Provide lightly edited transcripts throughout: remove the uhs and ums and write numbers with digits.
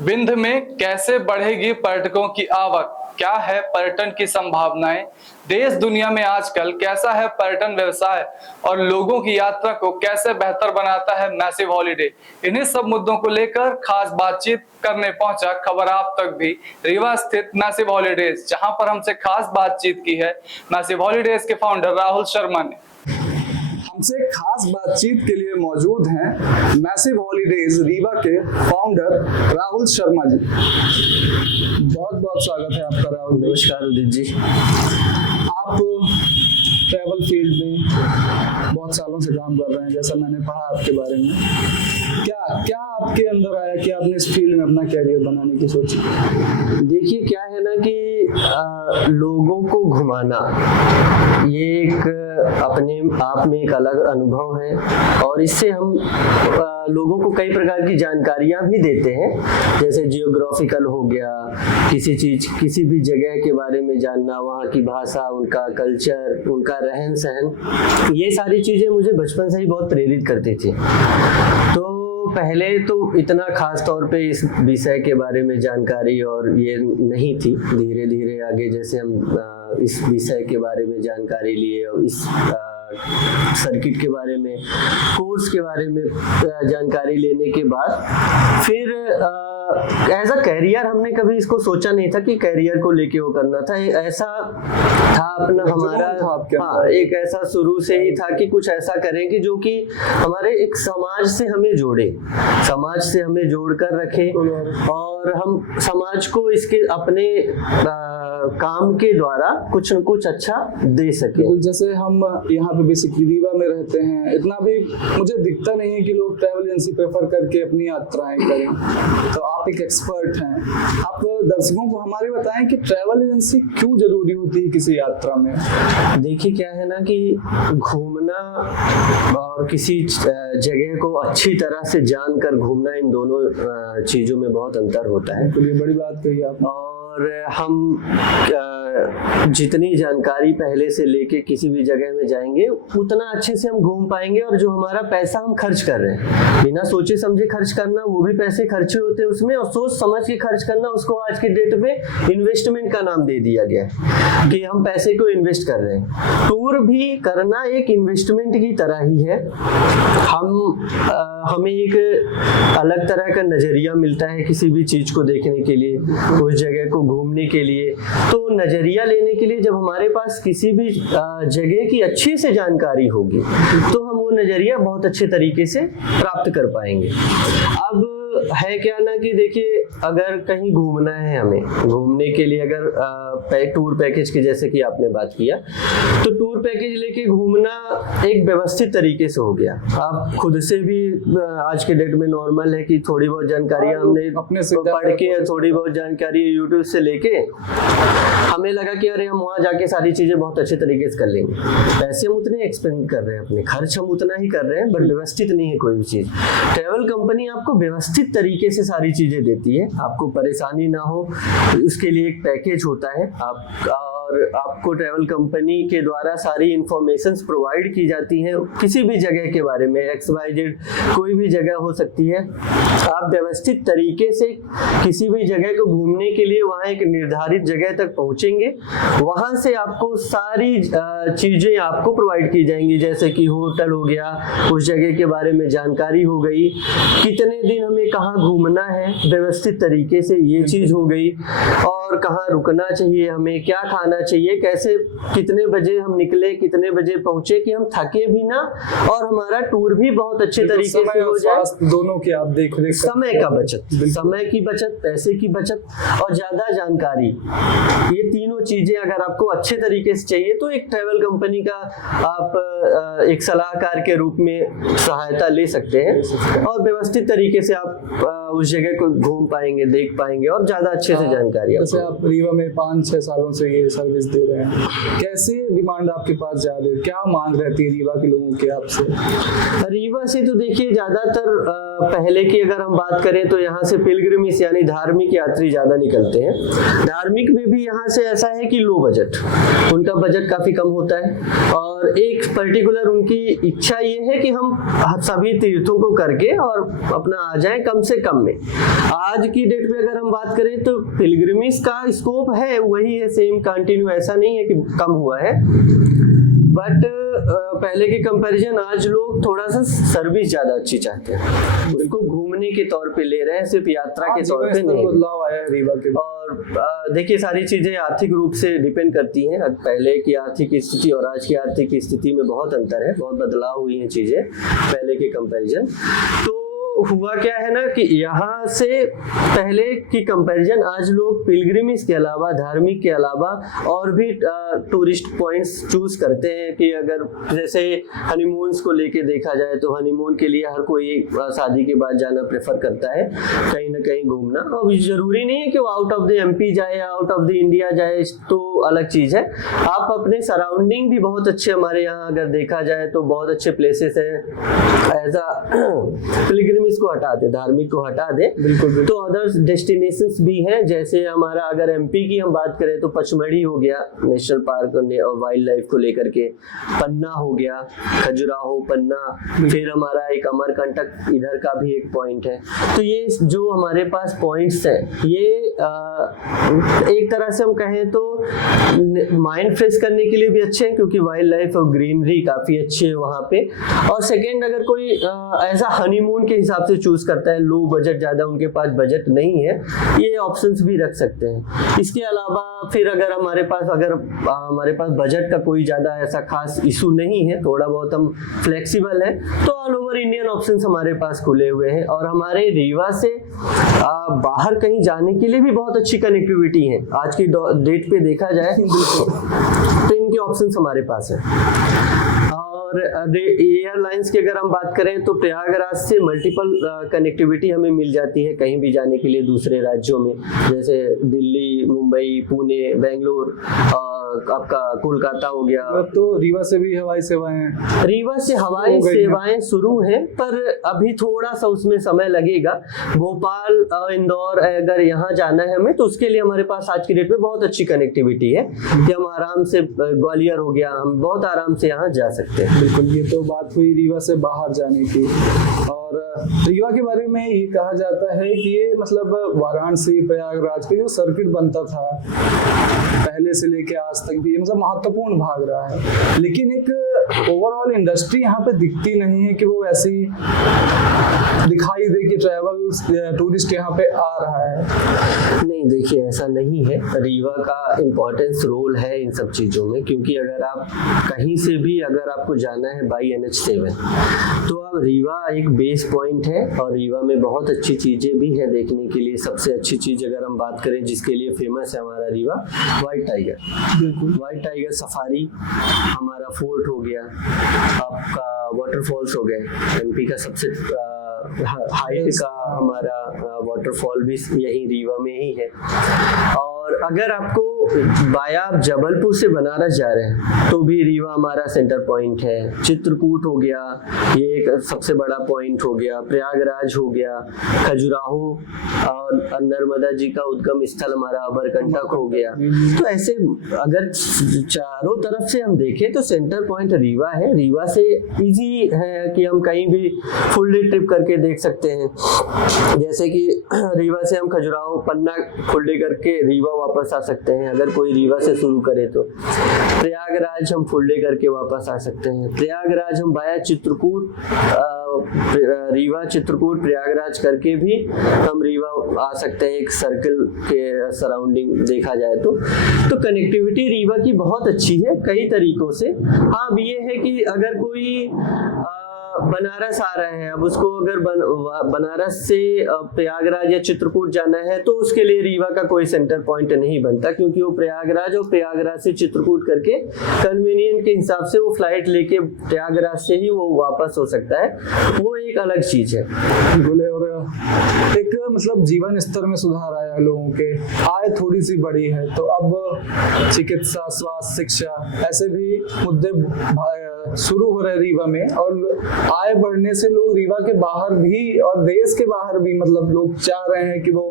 विंध्य में कैसे बढ़ेगी पर्यटकों की आवक, क्या है पर्यटन की संभावनाएं, देश दुनिया में आजकल कैसा है पर्यटन व्यवसाय और लोगों की यात्रा को कैसे बेहतर बनाता है मैसिव हॉलीडे। इन्हीं सब मुद्दों को लेकर खास बातचीत करने पहुंचा खबर आप तक भी रीवा स्थित मैसिव हॉलीडेज, जहां पर हमसे खास बातचीत की है मैसिव हॉलीडेज के फाउंडर राहुल शर्मा ने। हमसे खास बातचीत के लिए मौजूद हैं मैसिव हॉलीडेज रीवा के फाउंडर राहुल शर्मा जी। बहुत बहुत स्वागत है आपका राहुल। नमस्कार उदित जी। आप ट्रैवल फील्ड में बहुत सालों से काम कर रहे हैं, जैसा मैंने पढ़ा आपके बारे में। क्या क्या आपके अंदर आया कि आपने इस फील्ड में अपना कैरियर बनाने की सोची? देखिए क्या है ना कि लोगों को घुमाना ये एक अपने आप में एक अलग अनुभव है और इससे हम लोगों को कई प्रकार की जानकारियां भी देते हैं, जैसे जियोग्राफिकल हो गया, किसी भी जगह के बारे में जानना, वहाँ की भाषा, उनका कल्चर, उनका रहन सहन, ये सारी चीजें मुझे बचपन से ही बहुत प्रेरित करती थी। तो पहले तो इतना खास तौर पे इस विषय के बारे में जानकारी और ये नहीं थी। धीरे धीरे आगे जैसे हम इस विषय के बारे में जानकारी लिए और इस सर्किट के बारे में, कोर्स के बारे में जानकारी लेने के बाद फिर एज अ कैरियर हमने कभी इसको सोचा नहीं था कि कैरियर को लेके वो करना था। ऐसा था अपना हमारा एक ऐसा शुरू से ही था कि कुछ ऐसा करें कि जो कि हमारे एक समाज से हमें जोड़े, समाज से हमें जोड़कर रखे और हम समाज को इसके अपने काम के द्वारा कुछ न कुछ अच्छा दे सके। जैसे हम यहाँ पे बेसिकली रीवा में रहते हैं, इतना भी मुझे दिखता नहीं है कि लोग ट्रैवल एजेंसी प्रेफर करके अपनी यात्राएं करें। तो आप एक एक्सपर्ट हैं, आप दर्शकों को हमारे बताएं कि ट्रैवल एजेंसी क्यों जरूरी होती है किसी यात्रा में। देखिए क्या है ना कि घूमना और किसी जगह को अच्छी तरह से जानकर घूमना, इन दोनों चीजों में बहुत अंतर होता है। तो ये बड़ी बात कही आपने। और हम जितनी जानकारी पहले से लेके किसी भी जगह में जाएंगे उतना अच्छे से हम घूम पाएंगे, और जो हमारा पैसा हम खर्च कर रहे हैं, बिना सोचे समझे खर्च करना, वो भी पैसे खर्चे होते हैं उसमें, और सोच समझ के खर्च करना, उसको आज के डेट में इन्वेस्टमेंट का नाम दे दिया गया है कि हम पैसे को इन्वेस्ट कर रहे हैं। टूर भी करना एक इन्वेस्टमेंट की तरह ही है। हमें एक अलग तरह का नजरिया मिलता है किसी भी चीज को देखने के लिए, उस जगह को घूमने के लिए। तो नजरिया लेने के लिए जब हमारे पास किसी भी जगह की अच्छी से जानकारी होगी तो हम वो नजरिया बहुत अच्छे तरीके से प्राप्त कर पाएंगे। अब है क्या ना कि देखिए, अगर कहीं घूमना है, हमें घूमने के लिए अगर टूर पैकेज की जैसे कि आपने बात किया, तो टूर पैकेज लेके घूमना एक व्यवस्थित तरीके से हो गया। आप खुद से भी आज के डेट में नॉर्मल है कि थोड़ी बहुत जानकारियां हमने अपने से पढ़ के, थोड़ी बहुत जानकारी यूट्यूब से लेके हमें लगा कि अरे हम वहाँ जाके सारी चीजें बहुत अच्छे तरीके से कर लेंगे। पैसे हम उतने एक्सपेंड कर रहे हैं, अपने खर्च हम उतना ही कर रहे हैं, बट व्यवस्थित नहीं है कोई भी चीज। ट्रैवल कंपनी आपको व्यवस्थित तरीके से सारी चीजें देती है, आपको परेशानी ना हो उसके लिए एक पैकेज होता है। और आपको ट्रैवल कंपनी के द्वारा सारी इंफॉर्मेशंस प्रोवाइड की जाती हैं किसी भी जगह के बारे में, XYZ कोई भी जगह हो सकती है। आप व्यवस्थित तरीके से किसी भी जगह को घूमने के लिए वहाँ एक निर्धारित जगह तक पहुँचेंगे, वहाँ से आपको सारी चीजें आपको प्रोवाइड की जाएंगी, जैसे कि होटल हो गया, उस जगह के बारे में जानकारी हो गई, कितने दिन हमें कहाँ घूमना है व्यवस्थित तरीके से, ये चीज हो गई, और कहाँ रुकना चाहिए, हमें क्या खाना चाहिए, कैसे कितने बजे हम निकले, कितने बजे पहुंचे, कि हम थके भी ना और हमारा टूर भी बहुत अच्छे तरीके से हो जाए। दोनों की आप देख रहे, समय का बचत, समय की बचत, पैसे की बचत और ज्यादा जानकारी, ये तीनों चीजें अगर आपको अच्छे तरीके से चाहिए तो एक ट्रैवल कंपनी का आप एक सलाहकार के रूप में सहायता ले सकते हैं, और व्यवस्थित तरीके से आप उस जगह को घूम पाएंगे, देख पाएंगे और ज्यादा अच्छे से जानकारी। जैसे आप रीवा में 5-6 सालों से ये सब सर्विस दे रहे हैं, कैसे डिमांड आपके पास जा रही है, क्या मांग रहती है रीवा के लोगों की आपसे? रीवा से तो देखिए ज्यादातर पहले की अगर हम बात करें तो यहाँ से पिलग्रिमेज यानी धार्मिक यात्री ज्यादा निकलते हैं। धार्मिक में भी यहाँ से ऐसा है कि लो बजट, उनका बजट काफी कम होता है और एक पर्टिकुलर उनकी इच्छा ये है कि हम सभी तीर्थों को करके और अपना आ जाएं कम से कम में। आज की डेट में अगर हम बात करें तो पिलग्रिमेज का स्कोप है वही है, सेम कंटिन्यू, ऐसा नहीं है कि कम हुआ है, बट पहले के कंपैरिजन आज लोग थोड़ा सा सर्विस ज्यादा अच्छी चाहते हैं, उसको घूमने के तौर पे ले रहे हैं, सिर्फ यात्रा के तौर पे नहीं। बदलाव आया है रीवा के। और देखिए सारी चीजें आर्थिक रूप से डिपेंड करती हैं। पहले की आर्थिक स्थिति और आज की आर्थिक स्थिति में बहुत अंतर है, बहुत बदलाव हुई हैं चीजें पहले के कंपैरिजन। तो हुआ क्या है ना कि यहाँ से पहले की कंपैरिजन आज लोग पिलग्रिमेज के अलावा, धार्मिक के अलावा और भी टूरिस्ट पॉइंट्स चूज करते हैं कि अगर जैसे हनीमून्स को लेके देखा जाए तो हनीमून के लिए हर कोई शादी के बाद जाना प्रेफर करता है, कहीं ना कहीं घूमना। और जरूरी नहीं है कि वो आउट ऑफ द एमपी जाए, आउट ऑफ द इंडिया जाए, तो अलग चीज है। आप अपने सराउंडिंग भी बहुत अच्छे, हमारे यहाँ अगर देखा जाए तो बहुत अच्छे प्लेसेस हैं। एज अ पिलग्रिमेज को हटा दे, धार्मिक को हटा दे, बिल्कुल तो अदर डेस्टिनेशंस भी हैं। जैसे हमारा अगर एमपी की हम बात करें तो पचमढ़ी हो गया नेशनल पार्क और वाइल्ड लाइफ को लेकर के, पन्ना हो गया, खजुराहो, पन्ना, फिर हमारा एक अमरकंटक इधर का भी एक पॉइंट है। तो ये जो हमारे पास पॉइंट्स हैं ये एक तरह से हम कहें तो माइंड फ्रेश करने के लिए भी अच्छे हैं क्योंकि वाइल्ड लाइफ और ग्रीनरी काफी अच्छी है वहाँ पे। और सेकेंड, अगर कोई ऐसा हनीमून के हिसाब से चूज करता है, लो बजट, ज्यादा उनके पास बजट नहीं है, ये ऑप्शंस भी रख सकते हैं। इसके अलावा फिर अगर हमारे पास बजट का कोई ज्यादा ऐसा खास इशू नहीं है, थोड़ा बहुत हम फ्लेक्सिबल है, तो ऑल ओवर इंडियन ऑप्शंस हमारे पास खुले हुए हैं। और हमारे रीवा से बाहर कहीं जाने के लिए भी बहुत अच्छी कनेक्टिविटी है। आज की डेट पे देखा जाए तो इनके ऑप्शंस हमारे पास है। और एयरलाइंस की अगर हम बात करें तो प्रयागराज से मल्टीपल कनेक्टिविटी हमें मिल जाती है कहीं भी जाने के लिए दूसरे राज्यों में, जैसे दिल्ली, मुंबई, पुणे, बेंगलोर, आपका कोलकाता हो गया। तो रीवा से भी हवाई सेवाएं, रीवा से हवाई सेवाएं शुरू हैं, पर अभी थोड़ा सा उसमें समय लगेगा। भोपाल, इंदौर अगर यहाँ जाना है हमें तो उसके लिए हमारे पास आज की डेट में बहुत अच्छी कनेक्टिविटी है कि हम आराम से, ग्वालियर हो गया, हम बहुत आराम से यहाँ जा सकते हैं। बिल्कुल, ये तो बात हुई रीवा से बाहर जाने की। और रीवा के बारे में ये कहा जाता है कि ये मतलब वाराणसी, प्रयागराज का जो सर्किट बनता था पहले से लेके आज तक भी, मतलब महत्वपूर्ण भाग रहा है, लेकिन एक ओवरऑल इंडस्ट्री यहाँ पे दिखती नहीं है कि वो ऐसी दिखाई दे कि ट्रैवल टूरिस्ट यहाँ पे आ रहा है। नहीं, देखिए ऐसा नहीं है। रीवा का इम्पोर्टेंस रोल है इन सब चीज़ों में, क्योंकि अगर आप कहीं से भी अगर आपको जाना है बाई NH7 तो अब रीवा एक बेस पॉइंट है और रीवा में बहुत अच्छी चीज़ें भी हैं देखने के लिए। सबसे अच्छी चीज़ अगर हम बात करें जिसके लिए फेमस है हमारा रीवा, व्हाइट टाइगर सफारी, हमारा फोर्ट हो गया, आपका वाटरफॉल्स हो गए। एमपी का सबसे हाइट का हमारा वाटरफॉल भी यही रीवा में ही है। और अगर आपको बाया आप जबलपुर से बनारस जा रहे हैं तो भी रीवा हमारा सेंटर पॉइंट है। चित्रकूट हो गया, ये एक सबसे बड़ा पॉइंट हो गया। प्रयागराज हो गया, खजुराहो और नर्मदा जी का उद्गम स्थल हमारा अमरकंटक हो गया। तो ऐसे अगर चारों तरफ से हम देखें तो सेंटर पॉइंट रीवा है। रीवा से इजी है कि हम कहीं भी फुल डे ट्रिप करके देख सकते हैं। जैसे कि रीवा से हम खजुराहो, पन्ना फुल डे करके रीवा वापस आ सकते हैं अगर कोई रीवा से शुरू करे तो। प्रयागराज हम फुल डे करके वापस आ सकते हैं। प्रयागराज हम बाया चित्रकूट, रीवा, चित्रकूट, प्रयागराज करके भी हम रीवा आ सकते हैं एक सर्कल के सराउंडिंग देखा जाए तो कनेक्टिविटी रीवा की बहुत अच्छी है कई तरीकों से। हाँ, अब ये है कि अगर कोई बनारस आ रहे हैं, अब उसको अगर बनारस से प्रयागराज या चित्रकूट जाना है तो उसके लिए रीवा का कोई सेंटर पॉइंट नहीं बनता, क्योंकि वो प्रयागराज और प्रयागराज से चित्रकूट करके कन्वीनियंट के हिसाब से वो फ्लाइट लेके प्रयागराज से ही वो वापस हो सकता है, वो एक अलग चीज है। बोले। और एक मतलब जीवन स्तर में सुधार आया है, लोगों के आय थोड़ी सी बढ़ी है, तो अब चिकित्सा, स्वास्थ्य, शिक्षा ऐसे भी मुद्दे शुरू हो रहे हैं रीवा में, और आय बढ़ने से लोग रीवा के बाहर भी और देश के बाहर भी मतलब लोग चाह रहे हैं कि वो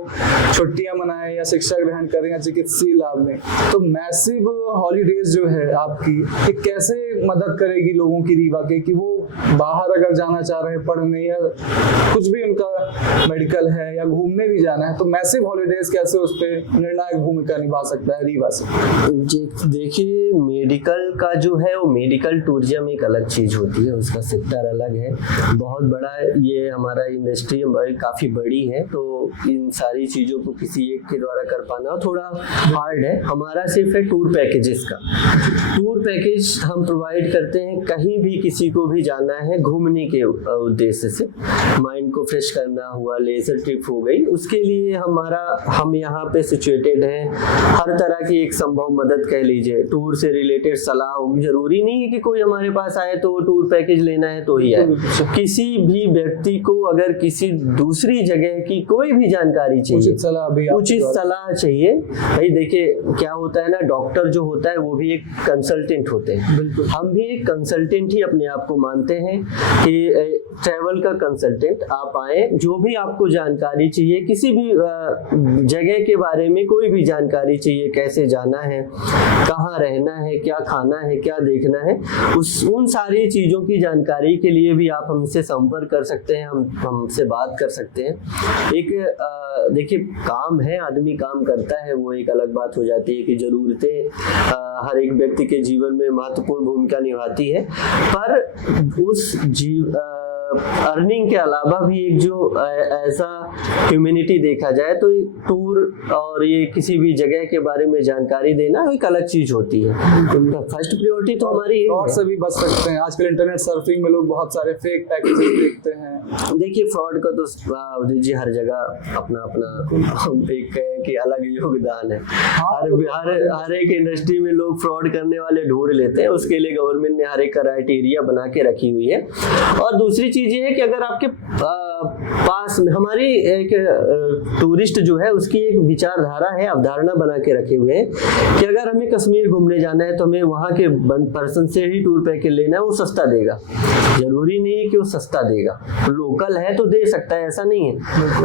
छुट्टियां मनाएं या शिक्षा ग्रहण करें या चिकित्सीय लाभ लें। तो मैसिव हॉलीडेज जो है आपकी, ये कैसे मदद करेगी लोगों की रीवा के कि वो बाहर अगर जाना चाह रहे हैं पढ़ने या कुछ भी उनका मेडिकल है या घूमने भी जाना है, तो मैसिव हॉलीडेज कैसे उस पर निर्णायक भूमिका निभा सकता है रीवा से? देखिए, मेडिकल का जो है वो मेडिकल टूरिज्म एक अलग चीज होती है, उसका सेक्टर अलग है, बहुत बड़ा ये हमारा इंडस्ट्री काफी बड़ी है, तो इन सारी चीजों को किसी एक के द्वारा कर पाना थोड़ा हार्ड है। हमारा सिर्फ है टूर पैकेजेस का। टूर पैकेज हम प्रोवाइड करते हैं, कहीं भी किसी को भी जाना है घूमने के उद्देश्य से, माइंड को फ्रेश करना हुआ, लेजर ट्रिप हो गई, उसके लिए हम यहाँ पे सिचुएटेड हैं। हर तरह की एक संभव मदद कह लीजिए, टूर से रिलेटेड सलाह होगी, जरूरी नहीं है कि कोई हमारे पास आए तो टूर पैकेज लेना है तो ही आए। किसी भी व्यक्ति को अगर किसी दूसरी जगह की कोई भी जानकारी चाहिए, उचित सलाह चाहिए, भाई देखिए क्या होता है ना, डॉक्टर जो होता है वो भी एक कंसल्टेंट होते हैं, हम भी एक कंसल्टेंट ही अपने आप को मानते हैं कि ट्रैवल का कंसल्टेंट आप आए, जो भी आपको जानकारी चाहिए, किसी भी जगह के बारे में कोई भी जानकारी चाहिए, कैसे जाना है, कहाँ रहना है, क्या खाना है, क्या देखना है, उन सारी चीज़ों की जानकारी के लिए भी आप हमसे संपर्क कर सकते हैं, हमसे बात कर सकते हैं। एक देखिए, काम है, आदमी काम करता है, वो एक अलग बात हो जाती है कि ज़रूरतें हर एक व्यक्ति के जीवन में महत्वपूर्ण भूमिका निभाती है, पर उस अर्निंग के अलावा भी एक जो ऐसा ह्यूमैनिटी देखा जाए तो टूर और ये किसी भी जगह के बारे में जानकारी देना एक अलग चीज होती है। तो फर्स्ट प्रायोरिटी तो हमारी फ्रॉड से भी बच सकते हैं। आजकल इंटरनेट सर्फिंग में लोग बहुत सारे फेक पैकेजेस देखते हैं। देखिए, फ्रॉड का तो जी हर जगह अपना हम एक कहें कि अलग योगदान है। हर एक इंडस्ट्री में लोग फ्रॉड करने वाले ढूंढ लेते हैं, उसके लिए गवर्नमेंट ने हर एक क्राइटेरिया बना के रखी हुई है। और दूसरी चीज ये है कि अगर आपके पास में हमारी एक टूरिस्ट जो है उसकी एक विचारधारा है, अवधारणा बना के रखे हुए हैं कि अगर हमें कश्मीर घूमने जाना है तो हमें वहाँ के पर्सन से ही टूर पैकेज लेना है, वो सस्ता देगा। जरूरी नहीं है कि वो सस्ता देगा, लोकल है तो दे सकता है, ऐसा नहीं है।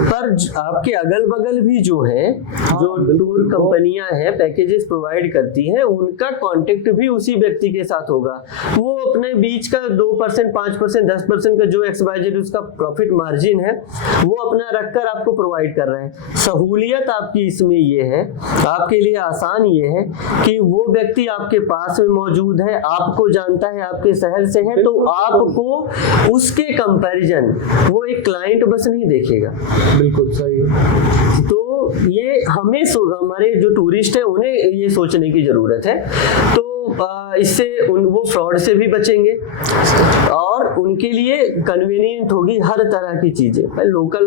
पर आपके अगल बगल भी जो है, जो टूर कंपनियां हैं, पैकेजेस प्रोवाइड करती हैं, उनका कॉन्टेक्ट भी उसी व्यक्ति के साथ होगा। वो अपने बीच का 2%, 5%, 10% का जो XYZ उसका प्रॉफिट मार्जिन है वो अपना रखकर आपको प्रोवाइड कर रहे हैं। सहूलियत आपकी इसमें ये है, आपके लिए आसान ये है कि वो व्यक्ति आपके पास में मौजूद है, आपको जानता है, आपके शहर से है, तो आपको उसके कंपैरिजन वो एक क्लाइंट बस नहीं देखेगा। बिल्कुल सही है। तो ये हमें हमारे जो टूरिस्ट है उन्हें ये सोचने की जरूरत है। तो इससे वो फ्रॉड से भी बचेंगे और उनके लिए कन्वीनियंट होगी हर तरह की चीजें। लोकल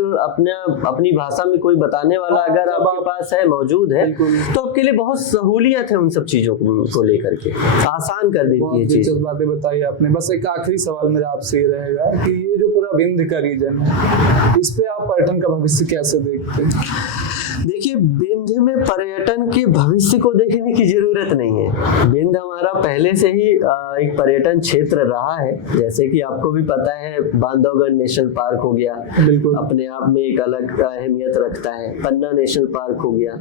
अपनी भाषा में कोई बताने वाला अगर आपके पास है, मौजूद है, तो आपके लिए बहुत सहूलियत है उन सब चीजों को लेकर के, आसान कर देती है चीज। बातें बताई आपने। बस एक आखिरी सवाल मेरा आपसे ये रहेगा कि ये जो पूरा विंध्य का रीजन है, इस पे आप पर्यटन का भविष्य कैसे देखते हैं? देखिए, विंध्य में पर्यटन के भविष्य को देखने की जरूरत नहीं है। विंध्य हमारा पहले से ही एक पर्यटन क्षेत्र रहा है। जैसे कि आपको भी पता है, बांधवगढ़ नेशनल पार्क हो गया, बिल्कुल अपने आप में एक अलग अहमियत रखता है। पन्ना नेशनल पार्क हो गया।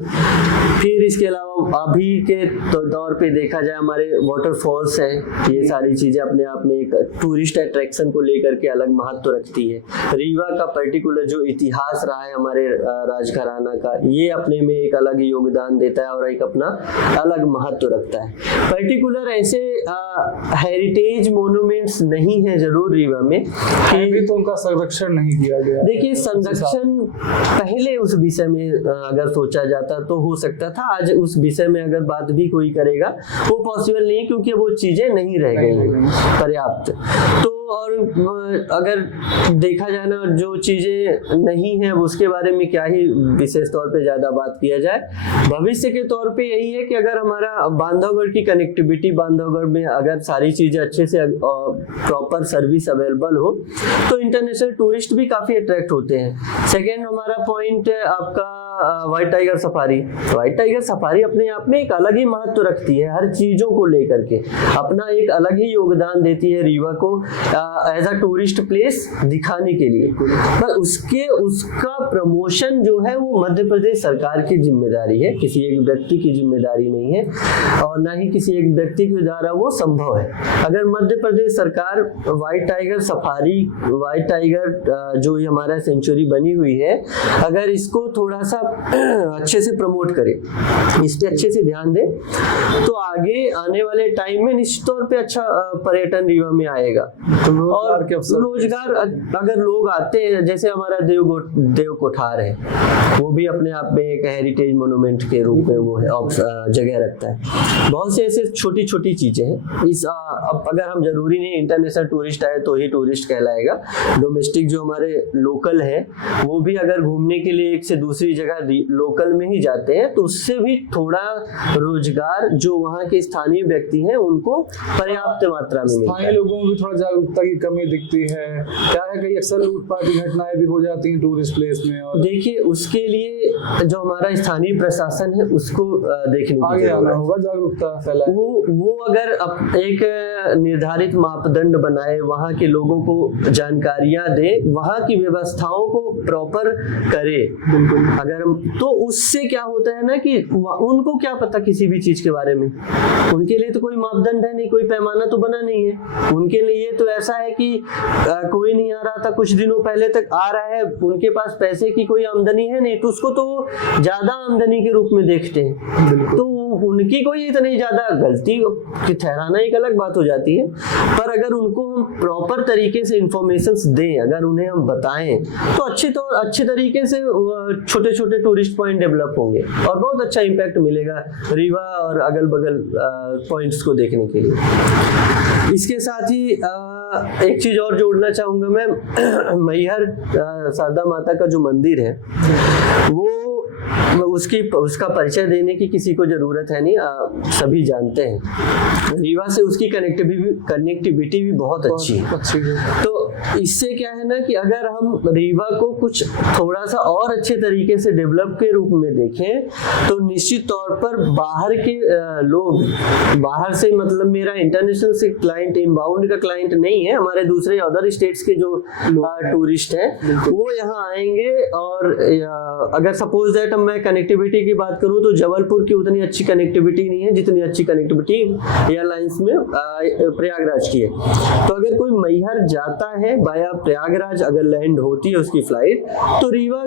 फिर इसके अलावा अभी के दौर पे देखा जाए, हमारे वाटरफॉल्स है। ये सारी चीजें अपने आप में एक टूरिस्ट अट्रैक्शन को लेकर के अलग महत्व रखती है। रीवा का पर्टिकुलर जो इतिहास रहा है हमारे राजघराना का, ये अपने में एक अलग योगदान देता है और एक अपना अलग महत्व रखता है। पर्टिकुलर ऐसे हेरिटेज मोन्यूमेंट्स नहीं है जरूर रीवा में कि तो उनका संरक्षण नहीं किया गया। देखिए, संरक्षण पहले उस विषय में अगर सोचा जाता तो हो सकता था। आज उस विषय में अगर बात भी कोई करेगा वो पॉसिबल नहीं, क्योंकि वो चीजें नहीं रह गई हैं पर्याप्त। तो और अगर देखा जाए ना, जो चीजें नहीं है उसके बारे में क्या ही विशेष तौर पे ज्यादा बात किया जाए। भविष्य के तौर पे यही है कि अगर हमारा बांधवगढ़ की कनेक्टिविटी, बांधवगढ़ में अगर सारी चीजें अच्छे से प्रॉपर सर्विस अवेलेबल हो तो इंटरनेशनल टूरिस्ट भी काफी अट्रैक्ट होते हैं। सेकेंड हमारा पॉइंट है आपका white tiger safari. White tiger safari अपने आप में एक अलग ही महत्व रखती है, हर चीजों को लेकर के अपना एक अलग ही योगदान देती है रीवा को एज अ टूरिस्ट प्लेस दिखाने के लिए। पर उसका प्रमोशन जो है वो मध्य प्रदेश सरकार की जिम्मेदारी है, किसी एक व्यक्ति की जिम्मेदारी नहीं है और ना ही किसी एक व्यक्ति के द्वारा वो संभव है। अगर मध्य प्रदेश सरकार white tiger safari, white tiger जो हमारा सेंचुरी बनी हुई है, अगर इसको थोड़ा सा अच्छे से प्रमोट करे, इस पे अच्छे से ध्यान दे, तो आगे आने वाले टाइम में निश्चित तौर पे अच्छा पर्यटन रीवा में आएगा। और रोजगार अगर लोग आते हैं, जैसे हमारा देव कोठार है, वो भी अपने आप में एक हेरिटेज मोन्यूमेंट के रूप में वो है, जगह रखता है। बहुत से ऐसे छोटी छोटी चीजें हैं। इस अब अगर हम जरूरी नहीं इंटरनेशनल टूरिस्ट आए तो ही टूरिस्ट कहलाएगा, डोमेस्टिक जो हमारे लोकल है वो भी अगर घूमने के लिए एक से दूसरी जगह लोकल में ही जाते हैं तो उससे भी थोड़ा रोजगार जो वहाँ के स्थानीय व्यक्ति हैं उनको पर्याप्त मात्रा में मिलता है। स्थानीय लोगों में भी थोड़ा जागरूकता की कमी दिखती है, क्या है कि अक्सर लूटपाट की घटनाएं भी हो जाती हैं टूरिस्ट प्लेस में। और देखिए उसके लिए जो हमारा स्थानीय प्रशासन है उसको देखने की आगे आना जरूरत होगा, जागरूकता फैलाए। वो अगर एक निर्धारित मापदंड बनाए, वहाँ के लोगों को जानकारियां दे, वहाँ की व्यवस्थाओं को प्रॉपर करे, अगर तो उससे क्या होता है ना कि उनको क्या पता किसी भी चीज के बारे में, उनके लिए तो कोई मापदंड है नहीं, कोई पैमाना तो बना नहीं है। उनके लिए तो ऐसा है कि कोई नहीं आ रहा था, कुछ दिनों पहले तक आ रहा है, उनके पास पैसे की कोई आमदनी है नहीं, तो उसको तो ज्यादा आमदनी के रूप में देखते हैं। तो उनकी कोई इतनी ज्यादा गलती कि ठहराना एक अलग बात हो जाती है, पर अगर उनको हम प्रॉपर तरीके से इंफॉर्मेशंस दें, अगर उन्हें हम बताएं, तो अच्छे तरीके से छोटे छोटे टूरिस्ट पॉइंट डेवलप होंगे और बहुत अच्छा इम्पैक्ट मिलेगा रीवा और अगल बगल पॉइंट्स को देखने के लिए। इसके साथ ही एक चीज और जोड़ना चाहूंगा मैं, मैहर शारदा माता का जो मंदिर है वो उसका परिचय देने की किसी को जरूरत है नहीं, सभी जानते हैं। रीवा से उसकी कनेक्टिविटी भी बहुत अच्छी है। तो इससे क्या है ना कि अगर हम रीवा को कुछ थोड़ा सा और अच्छे तरीके से डेवलप के रूप में देखें तो निश्चित तौर पर बाहर के लोग, बाहर से मतलब मेरा इंटरनेशनल से क्लाइंट, इनबाउंड का क्लाइंट नहीं है, हमारे दूसरे अदर स्टेट्स के जो टूरिस्ट हैं वो यहाँ आएंगे। और अगर सपोज दैट मैं कनेक्टिविटी की बात करूं तो जबलपुर की उतनी अच्छी कनेक्टिविटी नहीं है जितनी अच्छी कनेक्टिविटी एयरलाइंस में प्रयागराज की है। तो अगर कोई मैहर जाता है बाया प्रयागराज, अगर लैंड होती है उसकी फ्लाइट, तो रीवा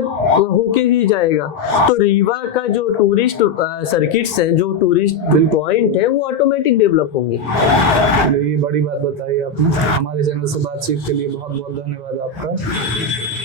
होके ही जाएगा। तो रीवा का जो टूरिस्ट सर्किट्स हैं, जो टूरिस्ट पॉइंट है, वो ऑटोमेटिक डेवलप होंगे। ये बड़ी बात बताई आपने। हमारे चैनल से बातचीत के लिए बहुत बहुत धन्यवाद आपका।